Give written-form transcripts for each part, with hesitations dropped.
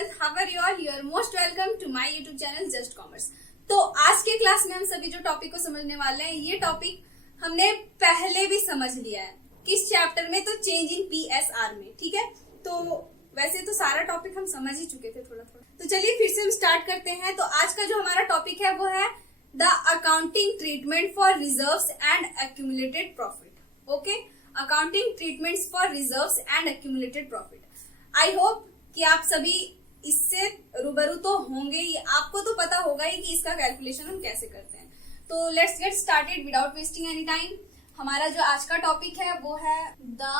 students, how are you all? You are most welcome to my YouTube channel Just Commerce. तो आज के class में हम सभी जो टॉपिक को समझने वाले हैं, ये टॉपिक हमने पहले भी समझ लिया है किस चैप्टर में, तो चेंज इन PSR में, ठीक है। तो वैसे तो सारा टॉपिक हम समझ ही चुके थे थोड़ा थोड़ा, तो चलिए फिर से हम स्टार्ट करते हैं। तो आज का जो हमारा टॉपिक है वो है the accounting treatment for reserves and accumulated profit. Okay, accounting treatments for reserves and accumulated profit. I hope कि आप सभी इससे रूबरू तो होंगे ही, आपको तो पता होगा ही कि इसका कैलकुलेशन हम कैसे करते हैं। तो let's get started without wasting any time. हमारा जो आज का टॉपिक है वो है the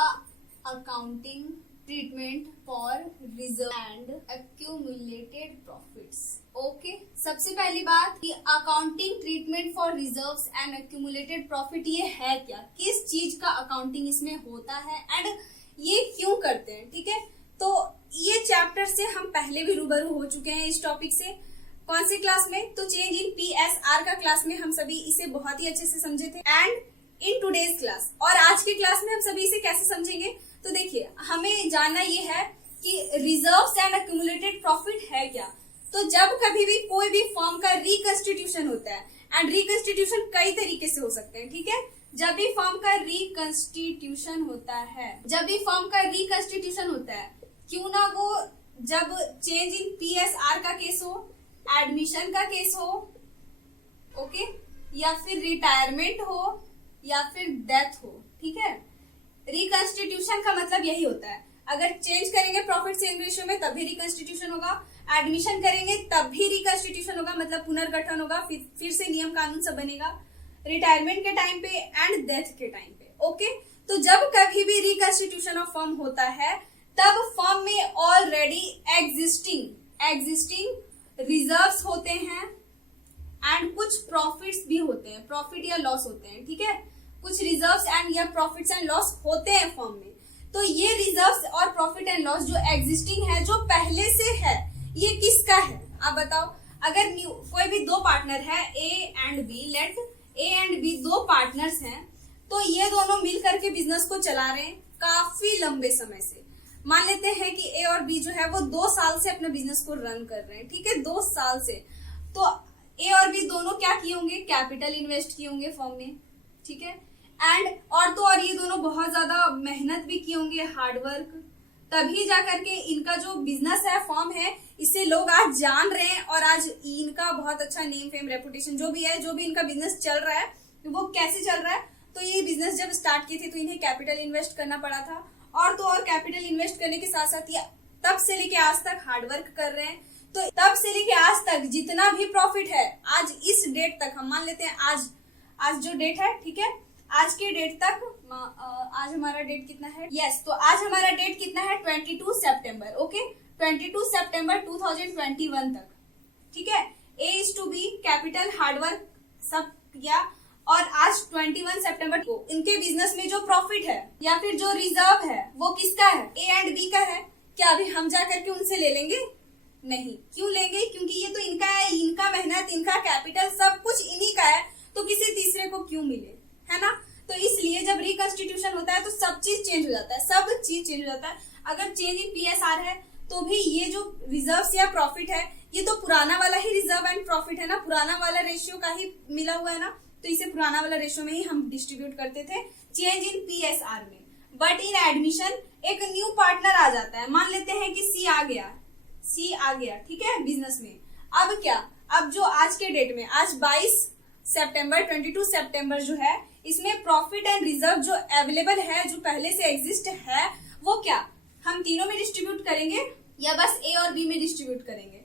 accounting treatment for reserve and accumulated profits. Okay, सबसे पहली बात कि accounting treatment for reserves and accumulated profit ये है क्या, किस चीज का अकाउंटिंग इसमें होता है एंड ये क्यों करते हैं, ठीक है। तो ये चैप्टर से हम पहले भी रूबरू हो चुके हैं इस टॉपिक से। कौन सी क्लास में? तो चेंज इन PSR का क्लास में हम सभी इसे बहुत ही अच्छे से समझे थे। एंड इन टुडेज क्लास और आज की क्लास में हम सभी इसे कैसे समझेंगे, तो देखिए हमें जानना ये है कि रिजर्व्स एंड एक्यूमुलेटेड प्रॉफिट है क्या। तो जब कभी भी कोई भी फर्म का रिकंस्टिट्यूशन होता है, एंड रिकंस्टिट्यूशन कई तरीके से हो सकते हैं, ठीक है। जब भी फर्म का रिकंस्टिट्यूशन होता है, क्यों ना वो जब चेंज इन PSR का केस हो, एडमिशन का केस हो, ओके, या फिर रिटायरमेंट हो या फिर डेथ हो, ठीक है। रिकंस्टिट्यूशन का मतलब यही होता है, अगर चेंज करेंगे प्रॉफिट सेलिंग रेशियो में तब भी रिकंस्टिट्यूशन होगा, एडमिशन करेंगे तब भी रिकंस्टिट्यूशन होगा, मतलब पुनर्गठन होगा, फिर से नियम कानून सब बनेगा, रिटायरमेंट के टाइम पे एंड डेथ के टाइम पे। ओके, तो जब कभी भी रिकंस्टिट्यूशन ऑफ फर्म होता है तब फर्म में ऑलरेडी एग्जिस्टिंग रिजर्व्स होते हैं एंड कुछ प्रॉफिट्स भी होते हैं, प्रॉफिट या लॉस होते हैं, ठीक है। कुछ रिजर्व्स एंड या प्रॉफिट्स एंड लॉस होते हैं फर्म में। तो ये रिजर्व्स और प्रॉफिट एंड लॉस जो एग्जिस्टिंग है, जो पहले से है, ये किसका है आप बताओ। अगर कोई भी दो पार्टनर है A and B, let A and B दो पार्टनर्स हैं, तो ये दोनों मिल करके बिजनेस को चला रहे हैं काफी लंबे समय से। मान लेते हैं कि A और B जो है वो 2 साल से अपने बिजनेस को रन कर रहे हैं, ठीक है, 2 साल से। तो A और B दोनों क्या किए होंगे, कैपिटल इन्वेस्ट किए होंगे फर्म में, ठीक है। एंड और तो और ये दोनों बहुत ज्यादा मेहनत भी किए होंगे, हार्डवर्क, तभी जा करके इनका जो बिजनेस है, फर्म है, इसे लोग आज जान रहे हैं और आज इनका बहुत अच्छा नेम फेम रेपुटेशन जो भी है, जो भी इनका बिजनेस चल रहा है वो कैसे चल रहा है। तो ये बिजनेस जब स्टार्ट किए थे तो इन्हें कैपिटल इन्वेस्ट करना पड़ा था, और तो और कैपिटल इन्वेस्ट करने के साथ साथ ये तब से लेके आज तक हार्डवर्क कर रहे हैं। तो तब से लेके आज तक जितना भी प्रॉफिट है, आज इस डेट तक हम मान लेते हैं, आज जो डेट है, ठीक है, आज के डेट तक, आज हमारा डेट कितना है, यस, तो आज हमारा डेट कितना है, 22 सितंबर। ओके, 22 सितंबर 2021 तक, ठीक है। A is to B, capital, hard work सब किया, और आज 21 सितंबर को इनके बिजनेस में जो प्रॉफिट है या फिर जो रिजर्व है वो किसका है, A एंड B का है। क्या अभी हम जा करके उनसे ले लेंगे? नहीं। क्यों लेंगे? क्योंकि ये तो इनका है, इनका मेहनत, इनका कैपिटल सब कुछ इन्हीं का है, तो किसी तीसरे को क्यों मिले, है ना। तो इसलिए जब रिकंस्टिट्यूशन होता है तो सब चीज चेंज हो जाता है, सब चीज चेंज हो जाता है। अगर चेंज इन PSR है तो भी ये जो रिजर्व्स या प्रॉफिट है, ये तो पुराना वाला ही रिजर्व एंड प्रॉफिट है ना, पुराना वाला रेशियो का ही मिला हुआ है ना, तो इसे पुराना वाला रेशियो में ही हम डिस्ट्रीब्यूट करते थे चेंज इन PSR में। बट इन एडमिशन एक न्यू पार्टनर आ जाता है, मान लेते हैं कि C आ गया, ठीक है, बिजनेस में। अब क्या, अब जो आज के डेट में, आज 22 सितंबर जो है, इसमें प्रॉफिट एंड रिजर्व जो अवेलेबल है, जो पहले से एग्जिस्ट है, वो क्या हम तीनों में डिस्ट्रीब्यूट करेंगे या बस A और B में डिस्ट्रीब्यूट करेंगे?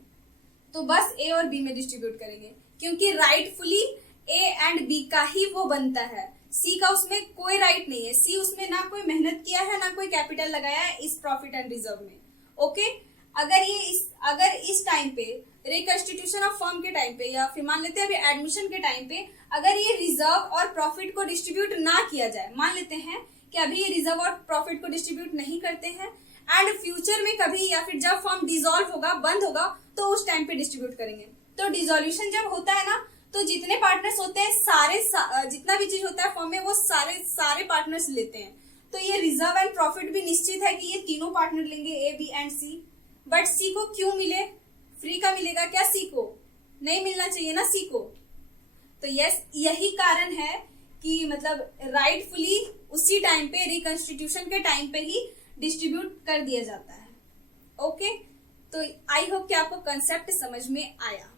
तो बस A और B में डिस्ट्रीब्यूट करेंगे, क्योंकि राइटफुली A एंड B का ही वो बनता है, C का उसमें कोई राइट नहीं है। C उसमें ना कोई मेहनत किया है, ना कोई कैपिटल लगाया है इस प्रॉफिट एंड रिजर्व में। ओके, अगर इस टाइम पे रिकंस्टिट्यूशन ऑफ फर्म के टाइम पे, या फिर मान लेते हैं अभी एडमिशन के टाइम पे, अगर ये रिजर्व और प्रॉफिट को डिस्ट्रीब्यूट ना किया जाए, मान लेते हैं कि अभी ये रिजर्व और प्रॉफिट को डिस्ट्रीब्यूट नहीं करते हैं, एंड फ्यूचर में कभी या फिर जब फर्म डिसॉल्व होगा, बंद होगा, तो उस टाइम पे डिस्ट्रीब्यूट करेंगे। तो डिसोल्यूशन जब होता है ना, तो जितने पार्टनर्स होते हैं, जितना भी चीज होता है फर्म में, वो सारे पार्टनर्स लेते हैं। तो ये रिजर्व एंड प्रॉफिट भी निश्चित है कि ये तीनों पार्टनर लेंगे, A, B and C। But C को क्यों मिले, फ्री का मिलेगा क्या, सी को नहीं मिलना चाहिए ना सी को। तो यस, यही कारण है कि मतलब राइटफुली उसी टाइम पे, रिकंस्टिट्यूशन के टाइम पे ही डिस्ट्रीब्यूट कर दिया जाता है। ओके, तो आई होप कि आपको कंसेप्ट समझ में आया।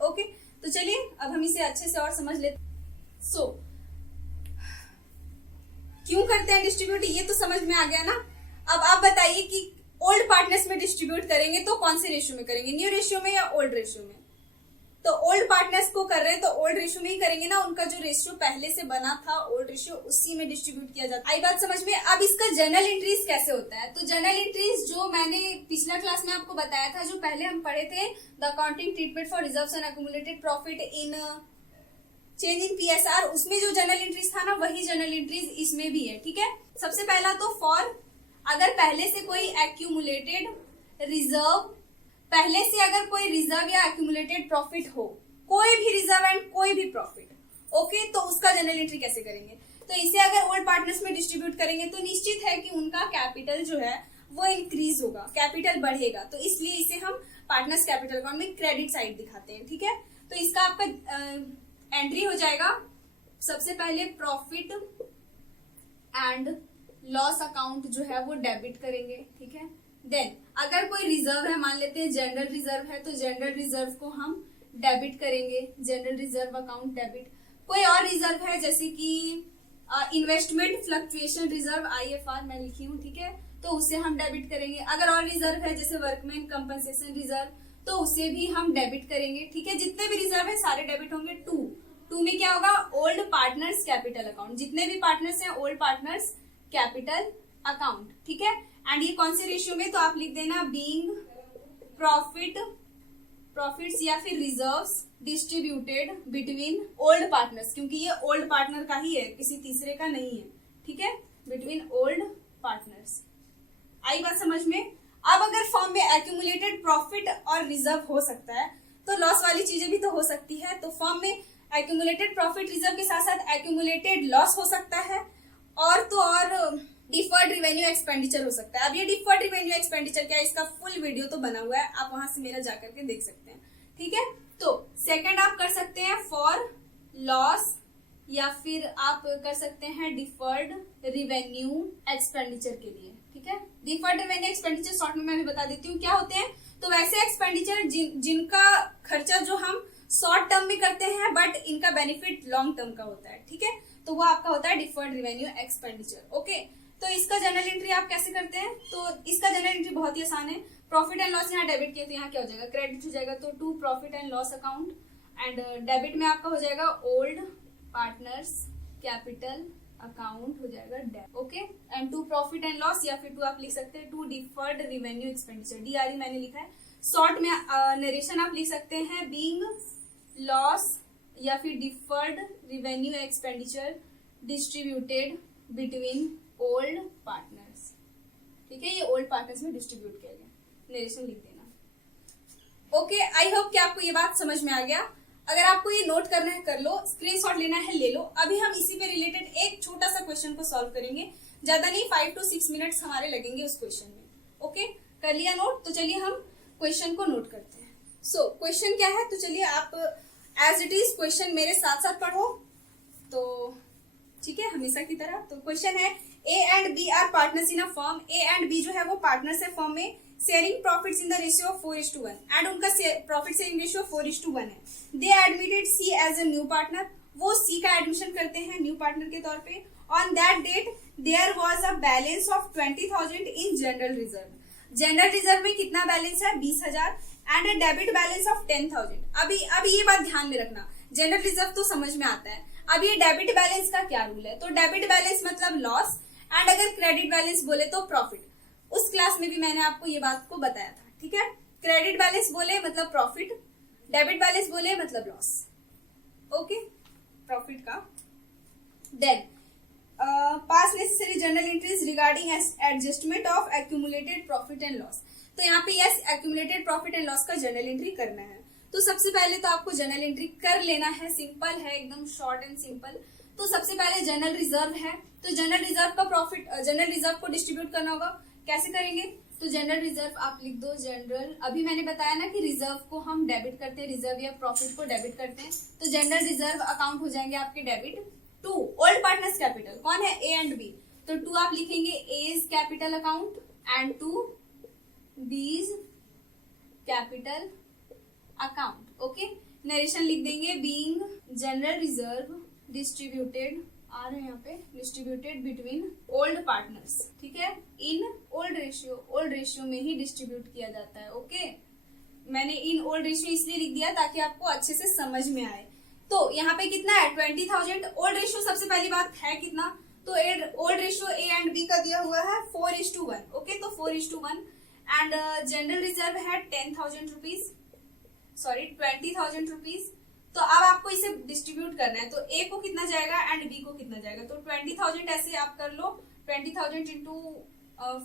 ओके, तो चलिए अब हम इसे अच्छे से और समझ लेते। सो क्यों करते हैं डिस्ट्रीब्यूट, ये तो समझ में आ गया ना। अब आप बताइए कि ओल्ड पार्टनर्स में डिस्ट्रीब्यूट करेंगे तो कौन से रेशियो में करेंगे, न्यू रेशियो में या ओल्ड रेशियो में। तो ओल्ड पार्टनर्स को कर रहे हैं तो ओल्ड रेशियो में ही करेंगे ना, उनका जो रेशियो पहले से बना था ओल्ड रेशियो उसी में डिस्ट्रीब्यूट किया जाता है। आई बात समझ में। अब इसका जर्नल एंट्रीज कैसे होता है, तो जर्नल एंट्रीज जो मैंने पिछला क्लास में आपको बताया था, जो पहले हम पढ़े थे, the accounting treatment for reserves and accumulated profit in change in PSR, उसमें जो जर्नल एंट्रीज था ना वही जर्नल एंट्रीज इसमें भी है। ठीक है, सबसे पहला तो फॉर, अगर पहले से कोई एक्यूमुलेटेड रिजर्व, पहले से अगर कोई रिजर्व या एक्यूमुलेटेड प्रॉफिट हो, कोई भी रिजर्व एंड कोई भी प्रॉफिट, ओके, तो उसका जर्नल एंट्री कैसे करेंगे। तो इसे अगर ओल्ड पार्टनर्स में डिस्ट्रीब्यूट करेंगे तो निश्चित है कि उनका कैपिटल जो है वो इंक्रीज होगा, कैपिटल बढ़ेगा, तो इसलिए इसे हम पार्टनर्स कैपिटल अकाउंट में क्रेडिट साइड दिखाते हैं। ठीक है, तो इसका आपका एंट्री हो जाएगा सबसे पहले प्रॉफिट एंड लॉस अकाउंट जो है वो डेबिट करेंगे। ठीक है, देन अगर कोई रिजर्व है, मान लेते हैं जनरल रिजर्व है, तो जनरल रिजर्व को हम डेबिट करेंगे, जनरल रिजर्व अकाउंट डेबिट। कोई और रिजर्व है जैसे कि इन्वेस्टमेंट फ्लक्चुएशन रिजर्व, IFR मैं लिखी हूँ, ठीक है, तो उसे हम डेबिट करेंगे। अगर और रिजर्व है जैसे वर्कमैन कंपनसेशन रिजर्व, तो उसे भी हम डेबिट करेंगे। ठीक है, जितने भी रिजर्व है सारे डेबिट होंगे। टू में क्या होगा, ओल्ड पार्टनर्स कैपिटल अकाउंट, जितने भी पार्टनर्स हैं ओल्ड पार्टनर्स कैपिटल अकाउंट। ठीक है, एंड ये कौन से रेशियो में, तो आप लिख देना बीइंग प्रॉफिट्स या फिर reserves distributed between old partners, क्योंकि ये ओल्ड पार्टनर का ही है, किसी तीसरे का नहीं है। ठीक है, बिटवीन ओल्ड पार्टनर्स। आई बात समझ में। अब अगर फॉर्म में एक्यूमुलेटेड प्रॉफिट और रिजर्व हो सकता है तो लॉस वाली चीजें भी तो हो सकती है। तो फॉर्म में एक्यूमुलेटेड प्रॉफिट रिजर्व के साथ साथ एक्यूमुलेटेड लॉस हो सकता है, और तो और डिफर्ड रिवेन्यू एक्सपेंडिचर हो सकता है। अब ये डिफर्ड रिवेन्यू एक्सपेंडिचर क्या है, इसका फुल वीडियो तो बना हुआ है, आप वहां से मेरा जाकर के देख सकते हैं। ठीक है, तो सेकंड आप कर सकते हैं फॉर लॉस, या फिर आप कर सकते हैं डिफर्ड रिवेन्यू एक्सपेंडिचर के लिए। ठीक है, डिफर्ड रिवेन्यू एक्सपेंडिचर शॉर्ट में मैं बता देती हूँ क्या होते हैं। तो वैसे एक्सपेंडिचर जिनका खर्चा जो हम शॉर्ट टर्म में करते हैं बट इनका बेनिफिट लॉन्ग टर्म का होता है। ठीक है, तो वो आपका होता है डिफर्ड रिवेन्यू एक्सपेंडिचर। ओके, तो इसका जर्नल एंट्री आप कैसे करते हैं, तो इसका जर्नल एंट्री बहुत ही आसान है। प्रॉफिट एंड लॉस यहाँ डेबिट किया तो यहाँ क्या हो जाएगा, क्रेडिट हो जाएगा, तो to profit and loss account, and debit में आपका हो जाएगा ओल्ड पार्टनर्स कैपिटल अकाउंट हो जाएगा debit. Okay, and to profit and loss, या फिर टू आप लिख सकते हैं to deferred revenue expenditure, DRE मैंने लिखा है। शॉर्ट में नरेशन आप लिख सकते हैं बीइंग लॉस या फिर deferred revenue expenditure distributed between old partners. ठीक है, ये ओल्ड पार्टनर्स में डिस्ट्रीब्यूट किया गया, नरेशन लिख देना। ओके, आई होप कि आपको ये बात समझ में आ गया। अगर आपको ये नोट करना है कर लो, स्क्रीनशॉट लेना है ले लो। अभी हम इसी पे रिलेटेड एक छोटा सा क्वेश्चन को सॉल्व करेंगे, ज्यादा नहीं, 5 to 6 मिनट्स हमारे लगेंगे उस क्वेश्चन में। ओके, कर लिया नोट, तो चलिए हम क्वेश्चन को नोट करते हैं। सो क्वेश्चन क्या है, तो चलिए आप एज इट इज क्वेश्चन मेरे साथ साथ पढ़ो, तो ठीक है, हमेशा की तरह। तो क्वेश्चन है A and B are partners in a firm, A and B जो है वो पार्टनर्स है फर्म में, sharing profits in the ratio of 4:1, and उनका प्रॉफिट शेयरिंग रेशियो 4:1 है। They admitted C as a new partner, वो C का admission करते हैं न्यू पार्टनर के तौर पे। On that date there was a balance of 20,000 in general reserve. General reserve में कितना बैलेंस है, 20,000, and a debit balance of 10,000। अभी ये बात ध्यान में रखना, जनरल रिजर्व तो समझ में आता है, अब ये डेबिट बैलेंस का क्या रूल है। तो डेबिट बैलेंस मतलब लॉस, एंड अगर क्रेडिट बैलेंस बोले तो प्रॉफिट। उस क्लास में भी मैंने आपको ये बात को बताया था। ठीक है, क्रेडिट बैलेंस बोले मतलब प्रॉफिट, डेबिट बैलेंस बोले मतलब लॉस। ओके, प्रॉफिट का। Then pass necessary journal entries regarding adjustment of accumulated profit and loss. तो यहाँ पे yes, accumulated profit and loss का जर्नल एंट्री करना है। तो सबसे पहले तो आपको जर्नल एंट्री कर लेना है, सिंपल है, एकदम शॉर्ट एंड सिंपल। तो सबसे पहले जनरल रिजर्व है, तो जनरल रिजर्व का प्रॉफिट, जनरल रिजर्व को डिस्ट्रीब्यूट करना होगा। कैसे करेंगे, तो जनरल रिजर्व आप लिख दो जनरल। अभी मैंने बताया ना कि रिजर्व को हम डेबिट करते हैं, रिजर्व या प्रॉफिट को डेबिट करते हैं, तो जनरल रिजर्व अकाउंट हो जाएंगे आपके debit. To old partners capital, कौन है ए एंड बी, तो टू आप लिखेंगे A's capital account and to B's capital account. Okay, narration लिख देंगे बीइंग जनरल रिजर्व डिस्ट्रीब्यूटेड, आ रहे हैं यहाँ पे, डिस्ट्रीब्यूटेड बिटवीन ओल्ड पार्टनर्स, ठीक है, इन ओल्ड रेशियो में ही डिस्ट्रीब्यूट किया जाता है। ओके, मैंने इन ओल्ड रेशियो इसलिए लिख दिया ताकि आपको अच्छे से समझ में आए। तो यहाँ पे कितना है 20,000। ओल्ड रेशियो सबसे पहली बात है कितना, तो old ratio A and B का दिया हुआ है 4:1। ओके, तो 4:1 एंड जनरल रिजर्व है 10,000 रुपीज, सॉरी 20,000 रुपीज। तो अब आपको इसे डिस्ट्रीब्यूट करना है, तो ए को कितना जाएगा एंड बी को कितना जाएगा, तो 20,000 ऐसे आप कर लो, 20,000 इंटू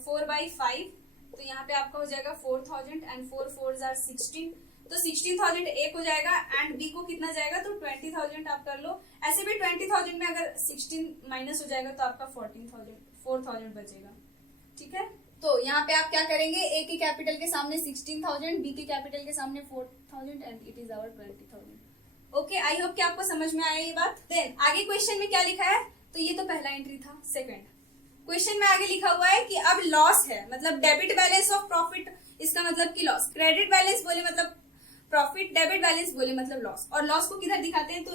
4/5, तो यहाँ पे आपका हो जाएगा 4,000 एंड 4 4s are 16, तो 16,000 ए को जाएगा एंड बी को कितना जाएगा, तो 20,000 आप कर लो। ऐसे भी 20,000 में अगर 16 माइनस हो जाएगा तो आपका 4,000 बचेगा, ठीक है। तो यहाँ पे आप क्या करेंगे, ए के कैपिटल के सामने 16,000, बी के कैपिटल के सामने 4,000 and it is our 20,000। Okay, I hope कि आपको समझ में आया ये बात। देन आगे क्वेश्चन में क्या लिखा है, तो ये तो पहला एंट्री था। सेकंड क्वेश्चन में आगे लिखा हुआ है कि अब लॉस है, मतलब डेबिट बैलेंस ऑफ प्रॉफिट, इसका मतलब कि लॉस। क्रेडिट बैलेंस बोले मतलब प्रॉफिट, डेबिट बैलेंस बोले मतलब लॉस। और लॉस को किधर दिखाते हैं, तो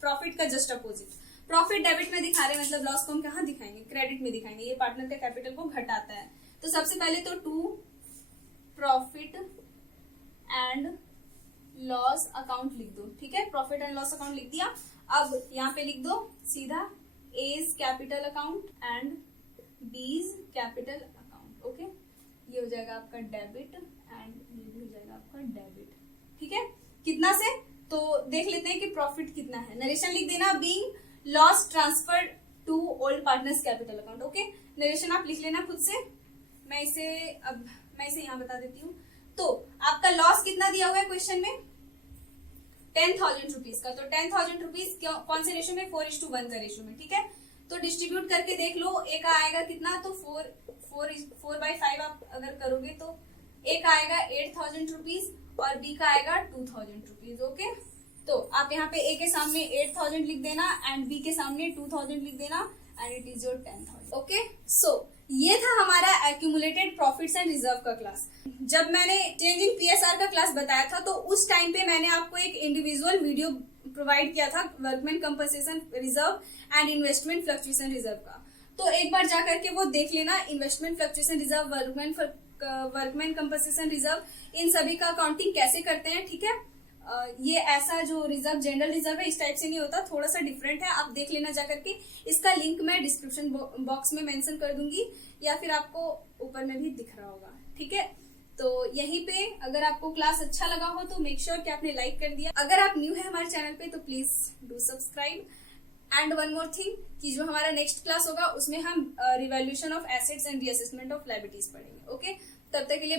प्रॉफिट का जस्ट अपोजिट। प्रॉफिट डेबिट में दिखा रहे हैं, मतलब लॉस को हम कहाँ दिखाएंगे, क्रेडिट में दिखाएंगे। ये पार्टनर के कैपिटल को घटाता है। तो सबसे पहले तो to profit and loss account लिख दो, ठीक है, प्रॉफिट एंड लॉस अकाउंट लिख दिया। अब यहाँ पे लिख दो सीधा A's capital account and B's capital account. Okay, ये हो जाएगा आपका डेबिट एंड ये भी हो जाएगा आपका डेबिट, ठीक है। कितना से, तो देख लेते हैं कि प्रॉफिट कितना है। नरेशन लिख देना being loss transferred to old partners capital account. Okay, narration आप लिख लेना खुद से, मैं इसे यहाँ बता देती हूँ। तो आपका लॉस कितना दिया हुआ है क्वेश्चन में, 10,000 रुपीज का। तो 10,000 रुपीज कौन से रेशियो में, 4:1 का रेशियो में, ठीक है। तो डिस्ट्रीब्यूट करके देख लो, ए का आएगा कितना, तो 4/5 आप अगर करोगे तो ए का आएगा 8,000 रुपीज और बी का आएगा 2,000 रुपीज। ओके, तो आप यहाँ पे ए के सामने 8,000 लिख देना एंड बी के सामने 2,000 लिख देना and it is your 10,000। Okay, so ये था हमारा एक्यूमुलेटेड प्रॉफिट्स एंड रिजर्व का क्लास। जब मैंने चेंजिंग पीएसआर का क्लास बताया था तो उस टाइम पे मैंने आपको एक इंडिविजुअल वीडियो प्रोवाइड किया था workman compensation reserve and investment fluctuation reserve का। तो एक बार जा करके वो देख लेना, investment fluctuation reserve, workman compensation reserve, इन सभी का अकाउंटिंग कैसे करते हैं, ठीक है। ये ऐसा जो रिजर्व जनरल रिजर्व है इस टाइप से नहीं होता, थोड़ा सा डिफरेंट है, आप देख लेना जाकर के। इसका लिंक मैं डिस्क्रिप्शन बॉक्स में मेंशन कर दूंगी या फिर आपको ऊपर में भी दिख रहा होगा, ठीक है। तो यहीं पे अगर आपको क्लास अच्छा लगा हो तो मेक श्योर कि आपने लाइक कर दिया। अगर आप न्यू है हमारे चैनल पे तो please do subscribe. And one more thing कि जो हमारा नेक्स्ट क्लास होगा उसमें हम revaluation of assets and reassessment of liabilities पढ़ेंगे। ओके, तब तक के लिए